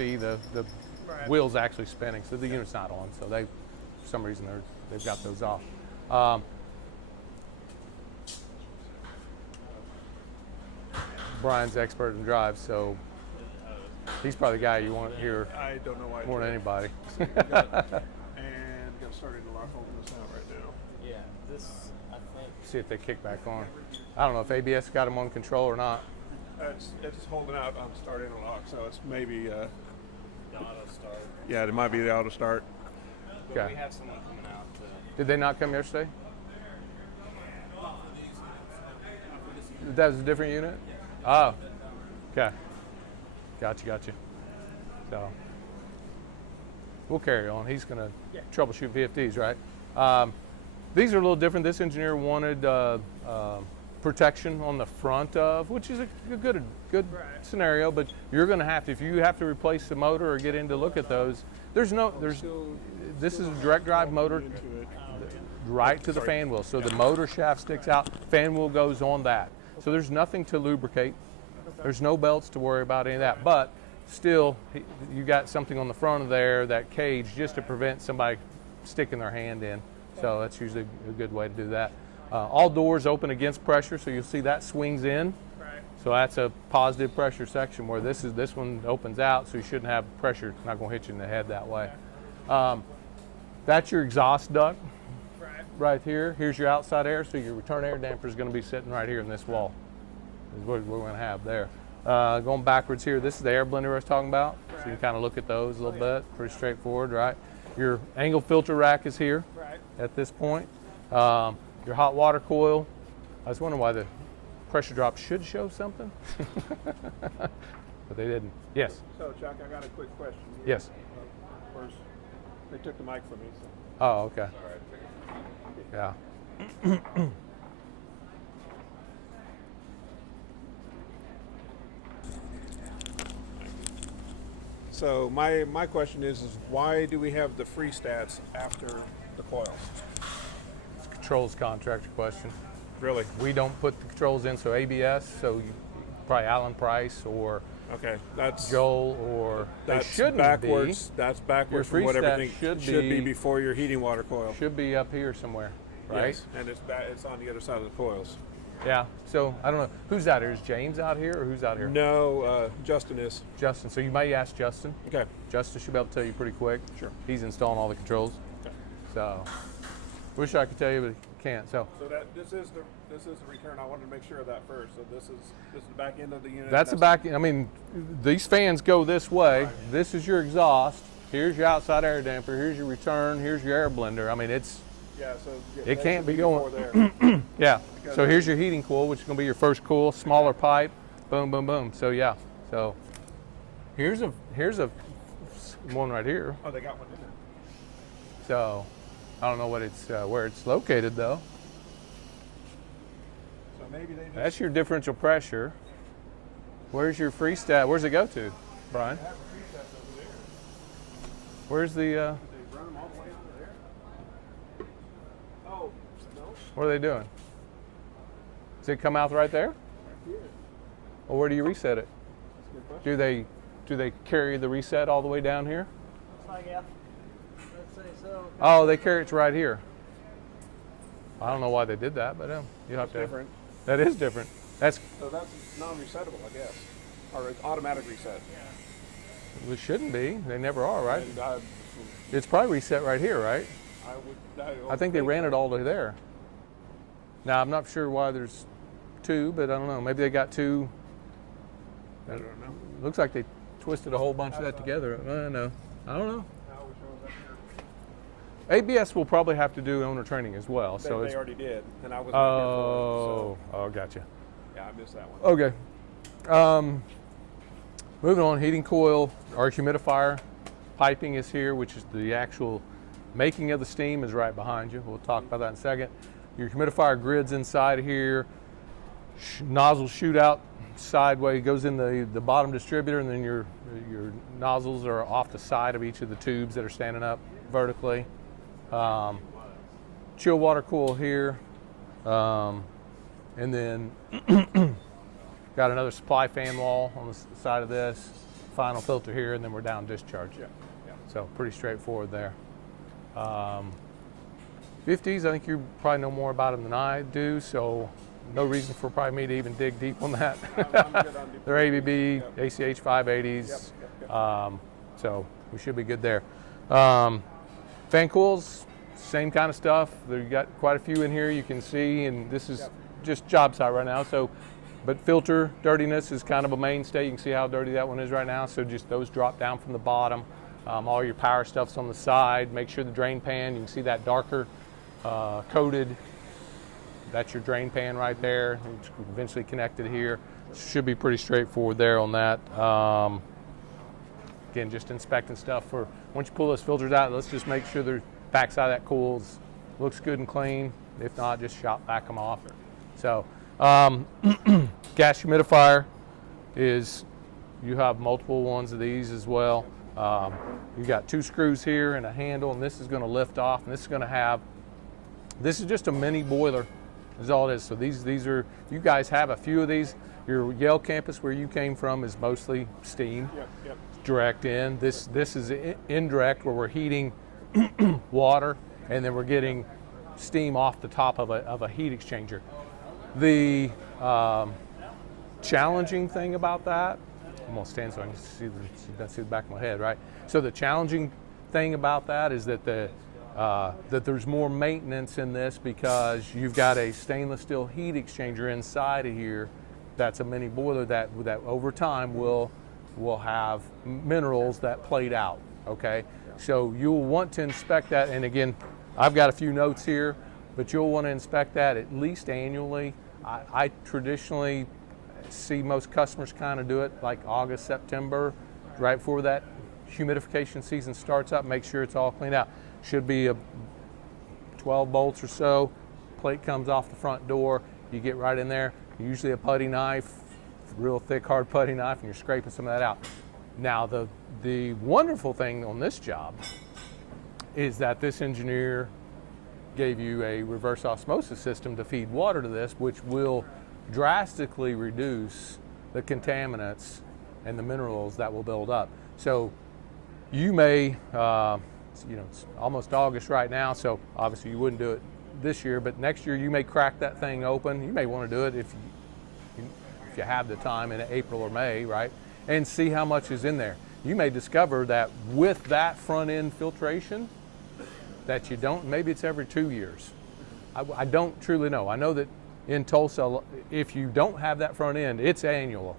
see the wheels actually spinning. So the unit's not on. So they, for some reason, they've got those off. Brian's expert in drive, so he's probably the guy you want here. I don't know why. More than anybody. And got started to lock holding this out right now. Yeah, this I think. See if they kick back on. I don't know if ABS got them on control or not. It's holding out on starting and lock, so it's maybe. The auto start. Yeah, it might be the auto start. But Okay. we have someone coming out to. Did they not come yesterday? That was a different unit? Oh, okay. Gotcha. So we'll carry on. He's going to troubleshoot VFDs, right? These are a little different. This engineer wanted protection on the front of, which is a good scenario, but you're going to have to, if you have to replace the motor or get in to look at those, this is a direct drive motor right to the fan wheel. So the motor shaft sticks out, fan wheel goes on that. So there's nothing to lubricate. There's no belts to worry about any of that, but still you got something on the front of there, that cage, just to prevent somebody sticking their hand in. So that's usually a good way to do that. All doors open against pressure, so you'll see that swings in. Right. So that's a positive pressure section, where this one opens out, so you shouldn't have pressure. It's not going to hit you in the head that way. That's your exhaust duct right here. Here's your outside air, so your return air damper is going to be sitting right here in this wall. Is what we're going to have there. Going backwards here, this is the air blender I was talking about. So you can kind of look at those a little bit. Pretty straightforward, right? Your angle filter rack is here at this point. Your hot water coil. I was wondering why the pressure drop should show something, but they didn't. Yes. So Chuck, I got a quick question. Yes. Of course, they took the mic from me. So. Oh, okay. Yeah. So my question is why do we have the free stats after the coils? It's a controls contractor question. Really? We don't put the controls in, so ABS, so probably Alan Price or that's Joel, or that's they shouldn't backwards. be. That's backwards Your from what free stat everything should be before your heating water coil. Should be up here somewhere, right? Yes, and it's on the other side of the coils. Yeah. So I don't know who's out here. Is James out here, or who's out here? No, Justin is. Justin. So you might ask Justin. Okay. Justin should be able to tell you pretty quick. Sure. He's installing all the controls. Okay. So wish I could tell you, but can't. So this is the return. I wanted to make sure of that first. So this is the back end of the unit. that's the back. I mean, these fans go this way. Right. This is your exhaust. Here's your outside air damper. Here's your return. Here's your air blender. I mean, it's. Yeah, so it can't be going there. Yeah. So here's your heating coil, which is going to be your first coil, smaller pipe. Boom, boom, boom. So yeah. So here's a one right here. Oh, they got one in there. So I don't know what it's where it's located though. So maybe they. That's your differential pressure. Where's your free stat? Where's it go to, Brian? They have a free stats over there. Where's the? They run them all the way over there. Oh, no. What are they doing? Does it come out right there? Right here. Or where do you reset it? That's a good question. Do they carry the reset all the way down here? Yeah. Let's say so. Oh, they carry it right here. I don't know why they did that, but you have to. Different. That is different. So that's non-resettable, I guess, or it's automatic reset. It shouldn't be. They never are, right? And It's probably reset right here, right? I think they ran it all the way there. Now I'm not sure why there's two, but I don't know. Maybe they got two. I don't know. Looks like they twisted a whole bunch of that together. No, I don't know. ABS will probably have to do owner training as well. So they already did, and I was. Gotcha. Yeah, I missed that one. Okay. Moving on, heating coil, our humidifier piping is here, which is the actual making of the steam is right behind you. We'll talk about that in a second. Your humidifier grid's inside here. Nozzle shoot out sideways, goes in the bottom distributor, and then your nozzles are off the side of each of the tubes that are standing up vertically. Chill water coil here, and then got another supply fan wall on the side of this. final filter here, and then we're down discharge. Yeah. Yeah. So pretty straightforward there. 50s, I think you probably know more about them than I do, so no reason for probably me to even dig deep on that. I'm good on They're ABB, Yep. ACH 580s, Yep. so we should be good there. Fan coils, same kind of stuff. You got quite a few in here you can see, and this is just job site right now. So, but filter dirtiness is kind of a mainstay. You can see how dirty that one is right now. So just those drop down from the bottom. All your power stuff's on the side. Make sure the drain pan, you can see that darker coated. That's your drain pan right there. It's eventually connected here. Should be pretty straightforward there on that. Again, just inspecting stuff for, once you pull those filters out, let's just make sure the backside of that cools looks good and clean. If not, just shop vac them off. So, gas humidifier is, you have multiple ones of these as well. You got 2 screws here and a handle, and this is going to lift off, and this is going to have, this is just a mini boiler is all it is. So these are, you guys have a few of these. Your Yale campus where you came from is mostly steam. Yep. Direct in. This is indirect, where we're heating water and then we're getting steam off the top of a heat exchanger. The challenging thing about that, I'm gonna stand so I can see the back of my head, right? So the challenging thing about that is that that there's more maintenance in this, because you've got a stainless steel heat exchanger inside of here. That's a mini boiler that over time will have minerals that played out. Okay, so you'll want to inspect that. And again, I've got a few notes here, but you'll want to inspect that at least annually. I traditionally see most customers kind of do it like August, September, right before that humidification season starts up. Make sure it's all cleaned out. Should be a 12 bolts or so. Plate comes off the front door. You get right in there. Usually a putty knife, real thick, hard putty knife, and you're scraping some of that out. Now, the wonderful thing on this job is that this engineer gave you a reverse osmosis system to feed water to this, which will drastically reduce the contaminants and the minerals that will build up. So you may, it's almost August right now, so obviously you wouldn't do it this year, but next year you may crack that thing open. You may want to do it if you have the time in April or May, right? And see how much is in there. You may discover that with that front end filtration that you don't, maybe it's every 2 years. I don't truly know. I know that in Tulsa, if you don't have that front end, it's annual.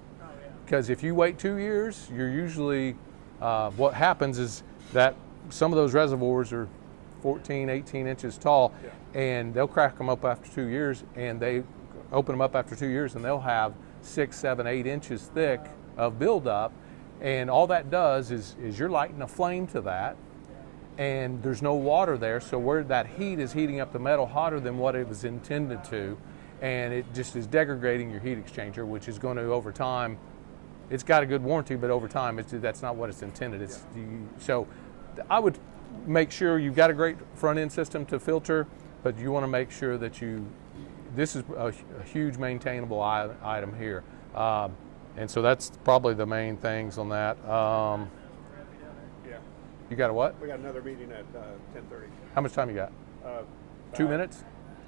Because if you wait 2 years, you're usually, what happens is that some of those reservoirs are 14, 18 inches tall, and they'll crack them up after 2 years, and they open them up after 2 years, and they'll have 6, 7, 8 inches thick of buildup. And all that does is you're lighting a flame to that, and there's no water there, so where that heat is heating up the metal hotter than what it was intended to, and it just is degrading your heat exchanger, which is going to, over time, it's got a good warranty, but over time, that's not what it's intended. So I would make sure you've got a great front end system to filter, but you want to make sure that this is a huge maintainable item here. And so that's probably the main things on that. You got a what? We got another meeting at 10:30. How much time you got? 2 minutes?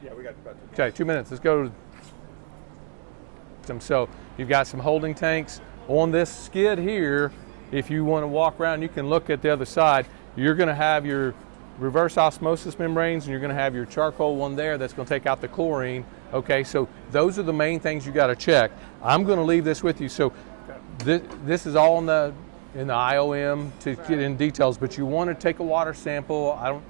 Yeah, we got about 2 minutes. Okay, 2 minutes. Let's go to some. So you've got some holding tanks on this skid here. If you want to walk around, you can look at the other side. You're going to have your reverse osmosis membranes, and you're going to have your charcoal one there that's going to take out the chlorine. Okay, so those are the main things you got to check. I'm going to leave this with you. So this is all in the IOM to get in details, but you want to take a water sample.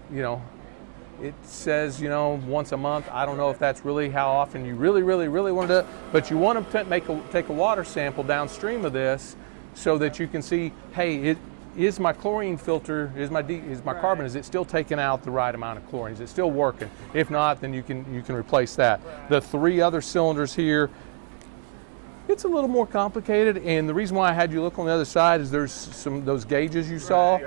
It says, once a month. I don't know if that's really how often you really want to do it, but you want to take a water sample downstream of this so that you can see, hey, is my chlorine filter, is my carbon, is it still taking out the right amount of chlorine? Is it still working? If not, then you can replace that. The 3 other cylinders here, it's a little more complicated, and the reason why I had you look on the other side is there's those gauges you saw.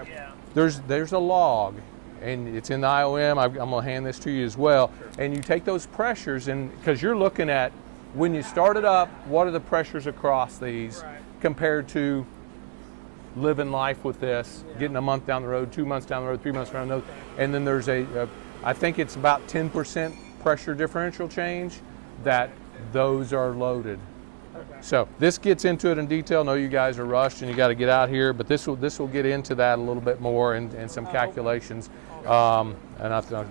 There's a log, and it's in the IOM. I'm going to hand this to you as well. And you take those pressures, and because you're looking at when you start it up, what are the pressures across these compared to living life with this, getting a month down the road, 2 months down the road, 3 months down the road, and then there's I think it's about 10% pressure differential change that those are loaded. So this gets into it in detail. I know you guys are rushed and you got to get out here, but this will get into that a little bit more and some calculations. And I don't